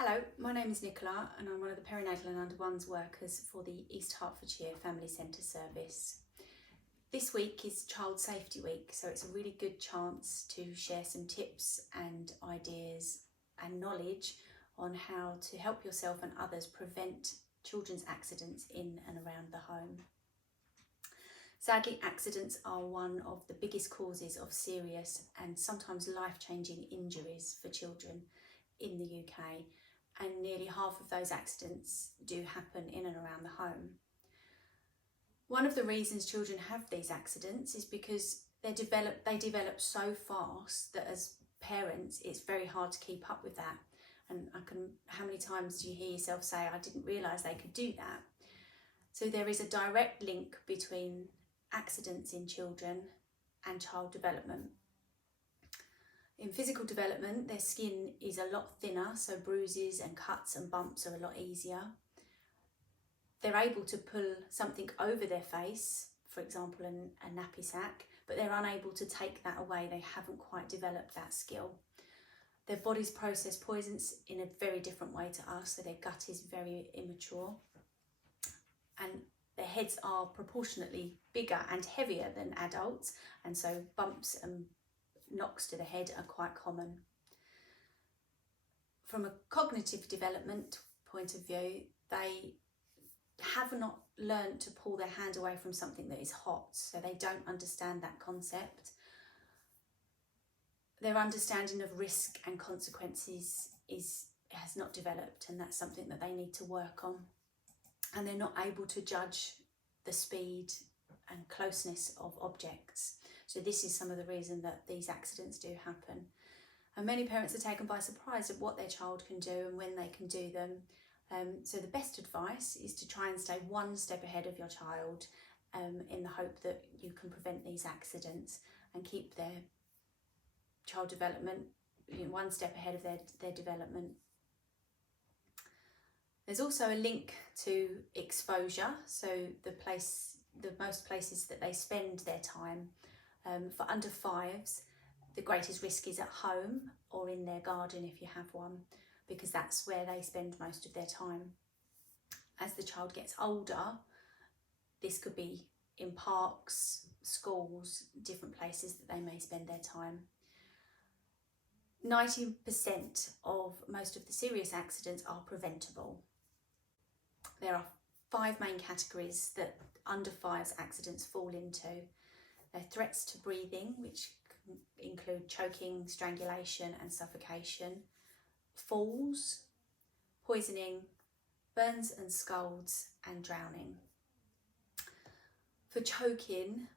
Hello, my name is Nicola and I'm one of the perinatal and under ones workers for the East Hertfordshire Family Centre service. This week is Child Safety Week, so it's a really good chance to share some tips and ideas and knowledge on how to help yourself and others prevent children's accidents in and around the home. Sadly, accidents are one of the biggest causes of serious and sometimes life-changing injuries for children in the UK. And nearly half of those accidents do happen in and around the home. One of the reasons children have these accidents is because they develop so fast that as parents it's very hard to keep up with that. And how many times do you hear yourself say, I didn't realise they could do that? So there is a direct link between accidents in children and child development. In physical development, their skin is a lot thinner, so bruises and cuts and bumps are a lot easier. They're able to pull something over their face, for example, a nappy sack, but they're unable to take that away. They haven't quite developed that skill. Their bodies process poisons in a very different way to us, so their gut is very immature. And their heads are proportionately bigger and heavier than adults, and so bumps and knocks to the head are quite common. From a cognitive development point of view, they have not learned to pull their hand away from something that is hot, so they don't understand that concept. Their understanding of risk and consequences has not developed, and that's something that they need to work on. And they're not able to judge the speed and closeness of objects. So this is some of the reason that these accidents do happen. And many parents are taken by surprise at what their child can do and when they can do them. So the best advice is to try and stay one step ahead of your child in the hope that you can prevent these accidents and keep their child development one step ahead of their development. There's also a link to exposure, so the most places that they spend their time. For under fives, the greatest risk is at home or in their garden if you have one, because that's where they spend most of their time. As the child gets older, this could be in parks, schools, different places that they may spend their time. 90% of most of the serious accidents are preventable. There are 5 main categories that under fives accidents fall into. They're threats to breathing, which can include choking, strangulation and suffocation, falls, poisoning, burns and scalds, and drowning. For choking,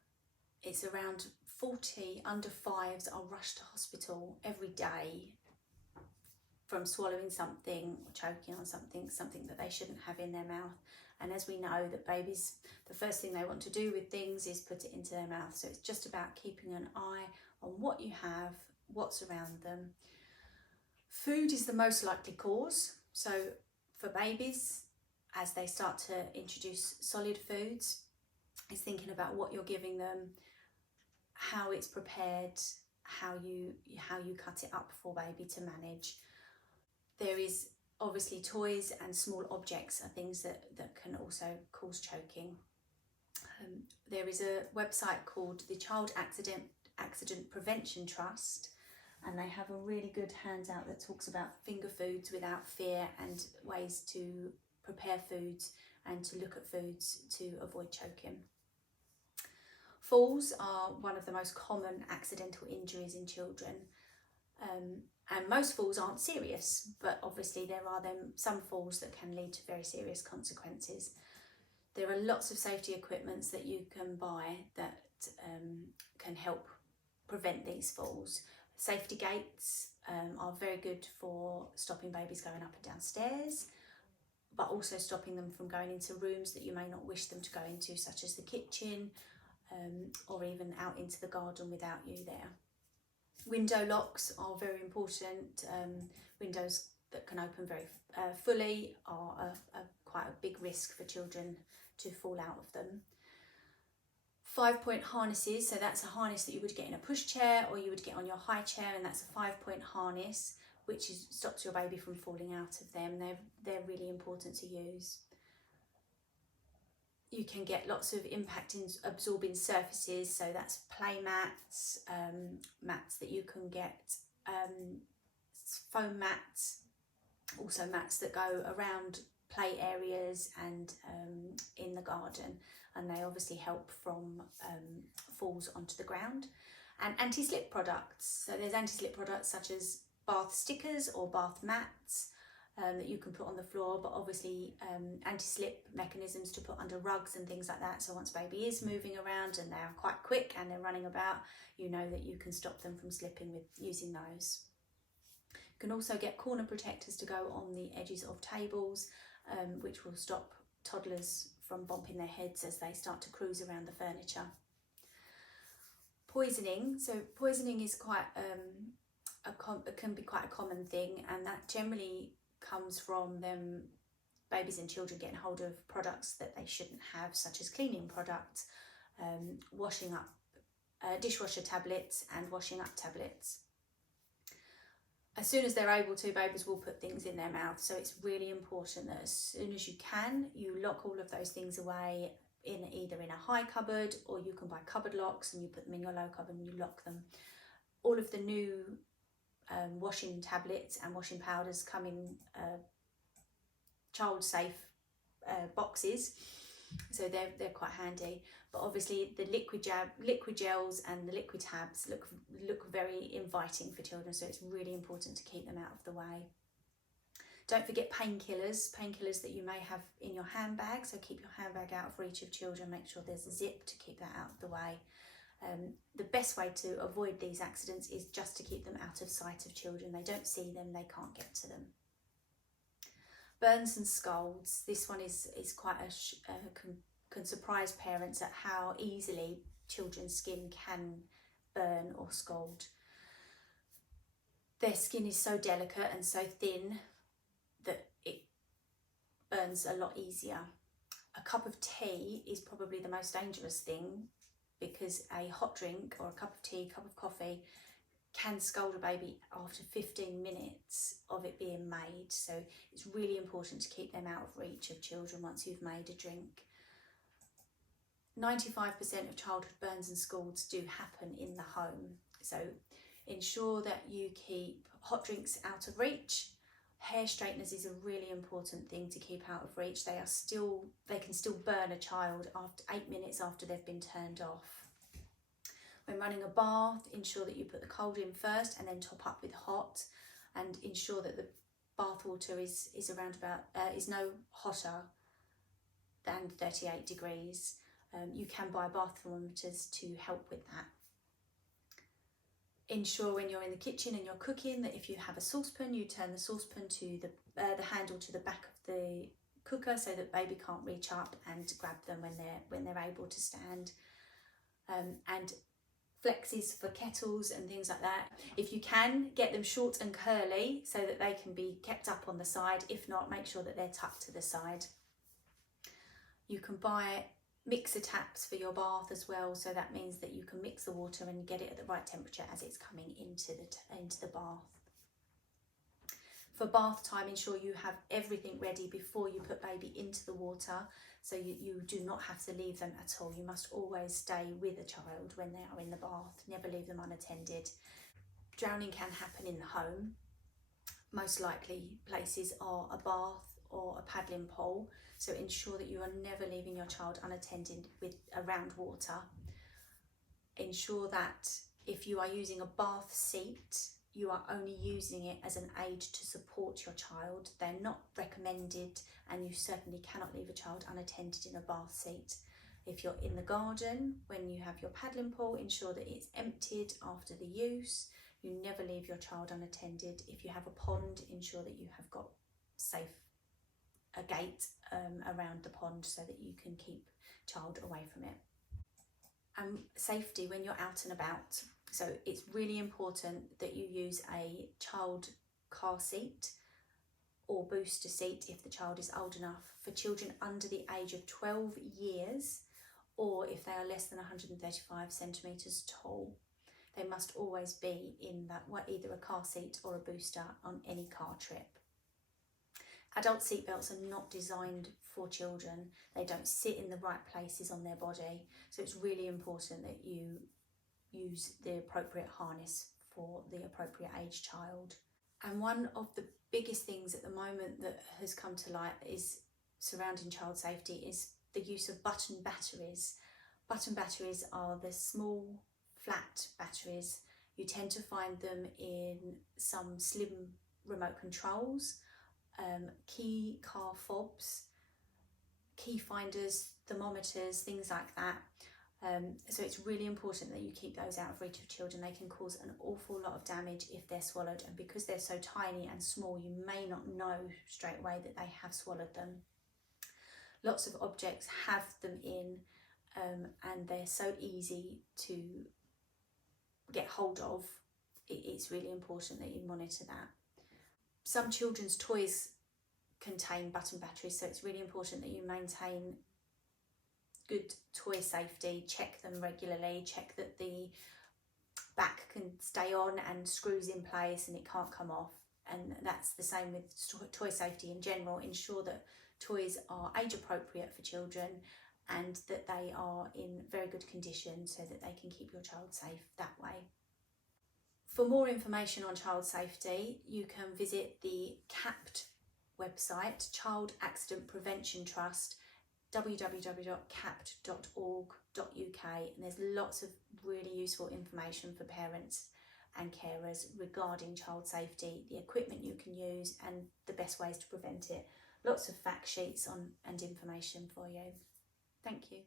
it's around 40 under fives are rushed to hospital every day from swallowing something or choking on something that they shouldn't have in their mouth. And as we know that babies, the first thing they want to do with things is put it into their mouth. So it's just about keeping an eye on what you have, what's around them. Food is the most likely cause. So for babies, as they start to introduce solid foods, is thinking about what you're giving them, how it's prepared, how you cut it up for baby to manage. There is obviously toys and small objects are things that can also cause choking. There is a website called the Child Accident Prevention Trust, and they have a really good handout that talks about finger foods without fear and ways to prepare foods and to look at foods to avoid choking. Falls are one of the most common accidental injuries in children. And most falls aren't serious, but obviously there are some falls that can lead to very serious consequences. There are lots of safety equipments that you can buy that can help prevent these falls. Safety gates are very good for stopping babies going up and down stairs, but also stopping them from going into rooms that you may not wish them to go into, such as the kitchen, or even out into the garden without you there. Window locks are very important. Windows that can open very fully are quite a big risk for children to fall out of them. 5-point harnesses, so that's a harness that you would get in a pushchair or you would get on your high chair, and that's a 5-point harness, stops your baby from falling out of them. They're really important to use. You can get lots of impact absorbing surfaces, so that's play mats, mats that you can get, foam mats, also mats that go around play areas and in the garden, and they obviously help from falls onto the ground. And anti-slip products, so there's anti-slip products such as bath stickers or bath mats that you can put on the floor, but obviously anti-slip mechanisms to put under rugs and things like that, so once baby is moving around and they're quite quick and they're running about, you know that you can stop them from slipping with using those. You can also get corner protectors to go on the edges of tables, which will stop toddlers from bumping their heads as they start to cruise around the furniture. Poisoning, so poisoning is quite it can be quite a common thing, and that generally comes from them babies and children getting hold of products that they shouldn't have, such as cleaning products, washing up dishwasher tablets and washing up tablets. As soon as they're able to, babies will put things in their mouth, so it's really important that as soon as you can, you lock all of those things away in either in a high cupboard, or you can buy cupboard locks and you put them in your low cupboard and you lock them. All of the new washing tablets and washing powders come in child safe boxes, so they're quite handy. But obviously the liquid gels and the liquid tabs look very inviting for children, so it's really important to keep them out of the way. Don't forget painkillers that you may have in your handbag, so keep your handbag out of reach of children. Make sure there's a zip to keep that out of the way. The best way to avoid these accidents is just to keep them out of sight of children. They don't see them, they can't get to them. Burns and scolds. This one is quite can surprise parents at how easily children's skin can burn or scald. Their skin is so delicate and so thin that it burns a lot easier. A cup of tea is probably the most dangerous thing, because a hot drink or a cup of tea, cup of coffee can scald a baby after 15 minutes of it being made. So it's really important to keep them out of reach of children once you've made a drink. 95% of childhood burns and scalds do happen in the home. So ensure that you keep hot drinks out of reach. Hair straighteners is a really important thing to keep out of reach. They can still burn a child after 8 minutes after they've been turned off. When running a bath, ensure that you put the cold in first and then top up with hot, and ensure that the bath water is no hotter than 38 degrees. You can buy bath thermometers to help with that. Ensure when you're in the kitchen and you're cooking that if you have a saucepan, you turn the saucepan to the handle to the back of the cooker, so that baby can't reach up and grab them when they're able to stand. And flexes for kettles and things like that. If you can, get them short and curly so that they can be kept up on the side. If not, make sure that they're tucked to the side. You can buy mixer taps for your bath as well, so that means that you can mix the water and get it at the right temperature as it's coming into the bath. For bath time, ensure you have everything ready before you put baby into the water, so you do not have to leave them at all. You must always stay with a child when they are in the bath, never leave them unattended. Drowning can happen in the home. Most likely places are a bath or a paddling pool, so ensure that you are never leaving your child unattended around water. Ensure that if you are using a bath seat, you are only using it as an aid to support your child. They're not recommended, and you certainly cannot leave a child unattended in a bath seat. If you're in the garden, when you have your paddling pool, ensure that it's emptied after the use. You never leave your child unattended. If you have a pond, ensure that you have got a gate around the pond so that you can keep child away from it. And safety when you're out and about. So it's really important that you use a child car seat or booster seat if the child is old enough, for children under the age of 12 years, or if they are less than 135 centimetres tall. they must always be in that either a car seat or a booster on any car trip. Adult seatbelts are not designed for children. They don't sit in the right places on their body. So it's really important that you use the appropriate harness for the appropriate age child. And one of the biggest things at the moment that has come to light is surrounding child safety is the use of button batteries. Button batteries are the small flat batteries. You tend to find them in some slim remote controls, key car fobs, key finders, thermometers, things like that. So it's really important that you keep those out of reach of children. They can cause an awful lot of damage if they're swallowed, and because they're so tiny and small, you may not know straight away that they have swallowed them. Lots of objects have them in, and they're so easy to get hold of. It's really important that you monitor that. Some children's toys contain button batteries, so it's really important that you maintain good toy safety. Check them regularly, check that the back can stay on and screws in place and it can't come off. And that's the same with toy safety in general. Ensure that toys are age appropriate for children and that they are in very good condition so that they can keep your child safe that way. For more information on child safety, you can visit the CAPT website, Child Accident Prevention Trust, www.capt.org.uk, and there's lots of really useful information for parents and carers regarding child safety, the equipment you can use and the best ways to prevent it. Lots of fact sheets on and information for you. Thank you.